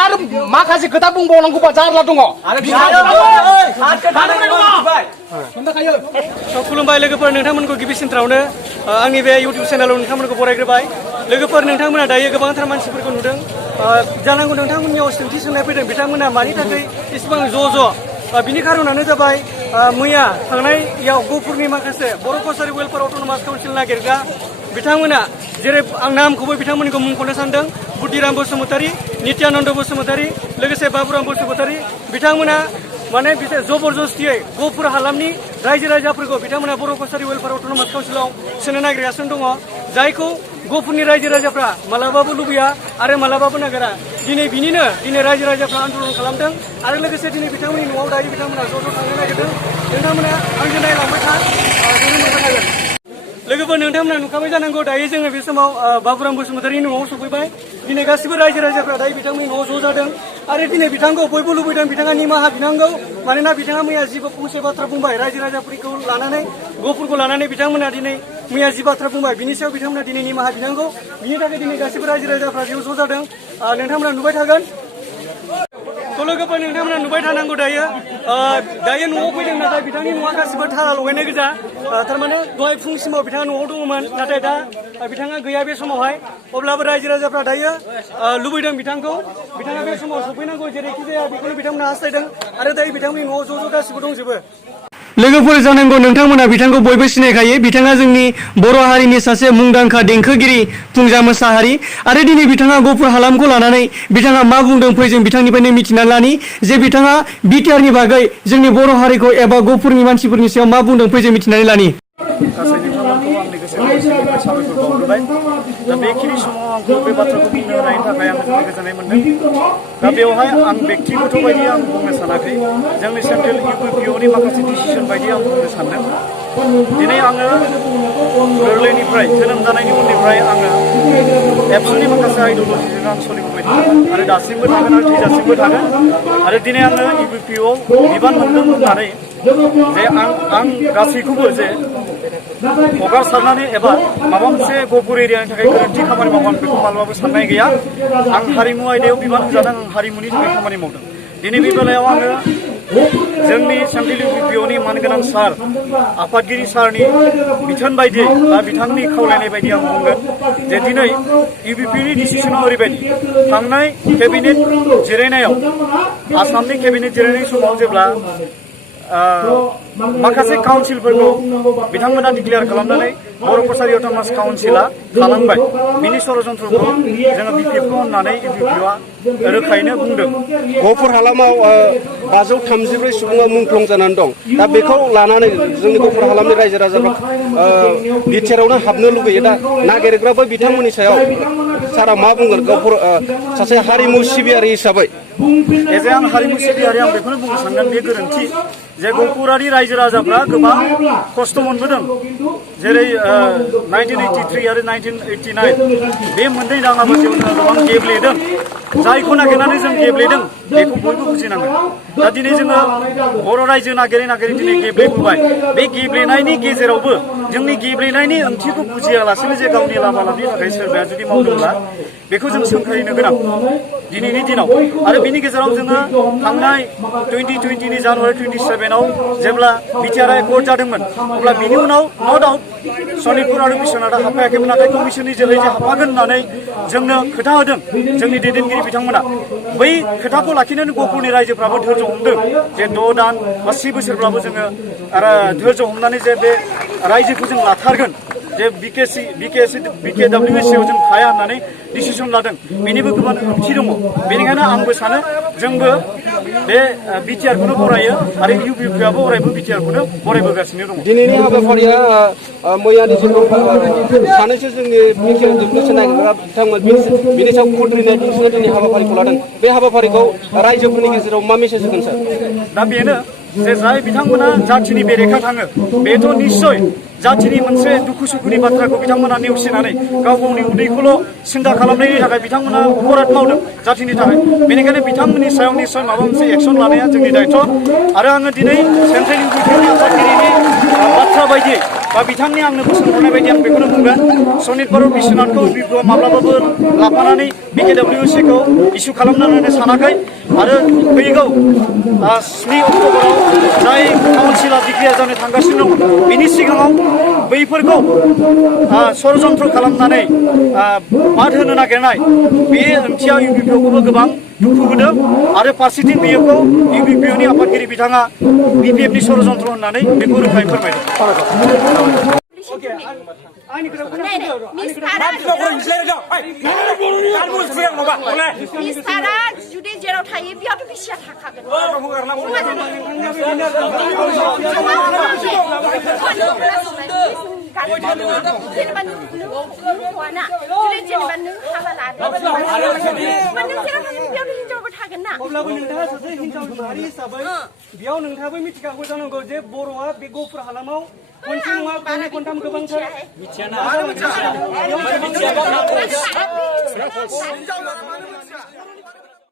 आरो माखासे खोथा बुंबावनांगौबा जारला दङ। खुलुमबाय लोगोफोर, नोंथांमोनखौ गिबि सेन्टारावनो आंनि बे इउटिउब चेनेलाव नोंथांमोनखौ बरायग्रोबाय। लोगोफोर, नोंथांमोना दायो गोबांथार मानसिफोरखौ नुदों। जानांगौ नोंथांमोननियाव सोंथि सोंनाय फैदों बिथांमोना मानि थाखाय इसेबां ज' बिनि खारनानो जाबाय मैया थांनायाव गहपुरनि माखासे बर' कसारि वेलफेयार अट'नमास काउन्सिल नागिरग्रा बिथांमोना, जेरै आं नामखौबो बिथांमोनखौ मुंख'नो सानदों, बुद्धिराम बसुमतारी, नित्यानन्द बसुमतारी, लोगोसे बाबुराम बसुमतारी, बिथांमोना माने बिसोर जबरदस्तियै गहपुर हालामनि रायजो राजाफोरखौ बिथांमोना बर' कसारि वेलफेयार अट'नमास काउन्सिलाव सोनो नागिरगासिनो दङ, जायखौ गहपुरनि रायजो राजाफ्रा मालाबाबो लुबैया आरो मालाबाबो नागारा। दिनै रायजो राजाफ्रा आन्दलन खालामदों आरो लोगोसे दिनै बिथांमोननि न'आव दायो बिथांमोना ज' थांनो नागिरदों। नोंथांमोना आंजों नायलांबाय था, नुनो मोननो हागोन। लोगोफोर, नोंथांमोना नुखाबाय जानांगौ दायो जोङो बे समाव बाबुराम बसुमतारीनि न'आव सफैबाय। दिनै गासिबो रायजो राजाफ्रा दायो बिथांमोननि न'आव ज' जादों आरो दिनै बिथांखौ बयबो लुबैदों बिथाङा निमाहा बिनांगौ। मानोना बिथाङा मैया जि फंसे बाथ्रा बुंबाय रायजो राजाफोरखौ लानानै, गहपुरखौ लानानै बिथांमोना दिनै मैया जि बाथ्रा बुंबाय बिनि सायाव बिथांमोना दिनै निमाहा बिनांगौ। बिनि थाखाय दिनै गासिबो रायजो राजाफ्रा बेयाव ज' जादों। नोंथांमोना नुबाय थागोन। लोगोफोर, नोंथांमोना नुबाय थानांगौ दायो न'आव फैदों, नाथाय बिथांनि न'आ गासिबो थारा लगायनाय गोजा। थारमाने दहाय फुंसिमाव बिथाङा न'आव दङमोन, नाथाय दा बिथाङा गैया बे समावहाय। अब्लाबो रायजो राजाफ्रा दायो लुबैदों बिथाङा बे समाव सफैनांगौ, जेरैखि जाया बेखौनो बिथांमोना हास्थायदों आरो दायो बिथांमोननि न'आव ज' गासिबो दंजोबो। लोगोफोर, जानांगौ नोंथांमोना बिथांखौ बयबो सिनायखायो। बिथाङा जोंनि बर' हारिनि सासे मुंदांखा देंखोगिरि फुंजा मोसाहारि आरो दिनै बिथाङा गहपुर हालामखौ लानानै बिथाङा मा बुंदों फै जों बिथांनिफ्रायनो मिथिना लानि जे बिथाङा बिटिआरनि बागै जोंनि बर' हारिखौ एबा गहपुरनि मानसिफोरनि सायाव मा बुंदों फै जों मिथिनानै लानि। गासै नोंथांमोनखौ आंनि गोसो गोरबोनिफ्राय साबायखर बावहरबाय। दा बेखिनि समाव आंखौ बे बाथ्राखौ बुंनो होनायनि थाखाय आं जोबोद गोजोननाय मोनदों। दा बेवहाय आं बेक्तिगत बायदि आं बुंनो सानाखै, जोंनि सेन्ट्रेल इउपिपिअनि माखासे डिसिसन बायदि आं बुंनो सानदों। दिनै आङो गोरलैनिफ्राय जोनोम जानायनि उननिफ्राय आङो एबसुनि माखासे आइडिअलजिजों आं सोलिबोबाय थादों आरो दासिमबो थागोन आरो थैजासिमबो थागोन। आरो दिनै आङो इउपिपिअआव बिबान मोनदों होननानै जे आं गासैखौबो जे हगारसारनानै एबा माबा मोनसे गहपुर एरियानि थाखाय गोरोन्थि खामानि मावगोन बेखौ माब्लाबाबो साननाय गैया। आं हारिमु आयदायाव बिबान होजादों, आं हारिमुनि थाखाय खामानि मावदों। दिनै बे बेलायाव आङो जोंनि सेन्ट्रेल इउपिपिअनि मानगोनां सार, आफादगिरि सारनि बिथोन बायदियै बा बिथांनि खावलायनाय बायदि आं बुंगोन जे दिनै इउपिपिअनि डिसिसना ओरैबायदि, थांनाय केबिनेट जिरायनायाव, आसामनि केबिनेट जिरायनाय समाव जेब्ला माखासे काउन्सिलफोरखौ बिथांमोना डिक्लेयार खालामनानै बर' कसारि अट'नमास काउन्सिला थालांबाय, बिनि षड़यन्त्रखौ जोङो बिपिएफखौ होननानै इउपिपिअआ रोखायैनो बुंदों। गहपुर हालामाव 534 सुबुङा मुंख्लं जानानै दं। दा बेखौ लानानै जोंनि गहपुर हालामनि रायजो राजाफ्रा बिटिआरआवनो हाबनो लुगैयो। दा नागिरग्राबो बिथांमोननि सायाव सारा मा बुंगोन गहपुर सासे हारिमु सिबियारि हिसाबै? एजे आं हारिमु सिबियारि आं बेखौनो बुंनो सानगोन, बे गोरोन्थि जे गहपुरारि रायजो राजाफ्रा गोबां खस्थ' मोनबोदों। जेरै 1983 आरो 1989 बे मोननै दाङा बाजियाव जोङो गोबां गेब्लेदों। जायखौ नागिरनानै जों गेब्लेदों बेखौ बयबो बुजिनांगोन। दा दिनै जोङो बर' रायजो नागिरै दिनै गेब्लेबोबाय। बे गेब्लेनायनि गेजेरावबो जोंनि गेब्लेनायनि ओंथिखौ बुजियालासेनो जे गावनि लामा लाबनि थाखाय सोरबाया जुदि मावदोंब्ला बेखौ जों सोंखारिनो गोनां दिनैनि दिनाव। आरो बिनि गेजेराव जोङो थांनाय 2020नि जानुवारि 27आव जेब्ला बिटिआर एकर्ड जादोंमोन, अब्ला बिनि उनाव न' डाउट सनितपुर आरो बिश्वनाथआ हाबफायाखैमोन, नाथाय कमिसननि जोहै जे हाबफागोन होननानै जोंनो खोथा होदों जोंनि दैदेनगिरि बिथांमोना। बै खोथाखौ लाखिनानै गहपुरनि रायजोफ्राबो धोर्ज हमदों जे 6 दान बा 10 बोसोरब्लाबो जोङो धोर्ज हमनानै जे बे रायजोखौ जों लाथारगोन, जे बिकेडब्लिउएसि आव जों थाया होननानै डिसिसन लादों। बेनिबो गोबां ओंथि दङ। बेनिखायनो आंबो सानो जोंबो बे बिटिआरखौनो बरायो आरो इउपिपिआबो अरायबो बिटिआरखौनो बरायबोगासिनो दङ। दिनैनि हाबाफारिया मैयानि दिनाव सानैसो जोंनि बिटिआर नागिरग्रा बिथांमोन बिनि सायाव खुद्रिनाय दिन्थिनो दिनै हाबाफारिखौ लादों। बे हाबाफारिखौ रायजोफोरनि गेजेराव मा मेसेज होगोन सार? दा बेनो जे जाय बिथांमोना जाथिनि बेरेखा थाङो, बेथ' निस्सय जाथिनि मोनसे दुखु सुखुनि बाथ्राखौ बिथांमोना नेवसिनानै गाव गावनि उदैखौल' सिन्था खालामनायनि थाखाय बिथांमोना अपराध मावदों जाथिनि थाखाय। बेनिखायनो बिथांमोननि सायाव निस्सय माबा मोनसे एक्सन लानाया जोंनि दायथ'। आरो आङो दिनै सेन्ट्रेल इउपिपिअनि आफादगिरिनि बाथ्रा बायदियै बा बिथांनि आंनो बोसोन हरनाय बायदि आं बेखौनो बुंगोन सनितपुर बिश्वनाथखौ इउपिपिआव माब्लाबाबो लाफानानै बिकेडब्लिउसिखौ इसु खालामनो सानाखै आरो फैगौ 7 अक्ट'बराव जाय काउन्सिलआ डिक्लेयार जानो थांगासिनो दं बिनि सिगाङाव बैफोरखौ षड़यन्त्र खालामनानै बाद होनो नागिरनाय बे ओंथिया इउपिपिआवबो गोबां दुखु होदों आरो फारसेथिं बेखौ इउपिपिअनि आफादगिरि बिथाङा बिपिएफनि षड़यन्त्र होननानै बेखौ रोखायै फोरमायदों। मिस्टारा जुदि जेराव थायो बेयावथ' बिसिया थाखागोन जेनेबा नों हौवाना जेनेबा नों हाबा लादों नों जेराव थायो बेयावथ' हिनजावबो थागोन ना अब्लाबो नोंथाङा सासे हिनजाव माहारि हिसाबै बेयाव नोंथाङाबो मिथिखागौ जानांगौ जे बर'आ बे गहपुर हालामाव खनसे नङा खननै खनथाम गोबांथार मिथिया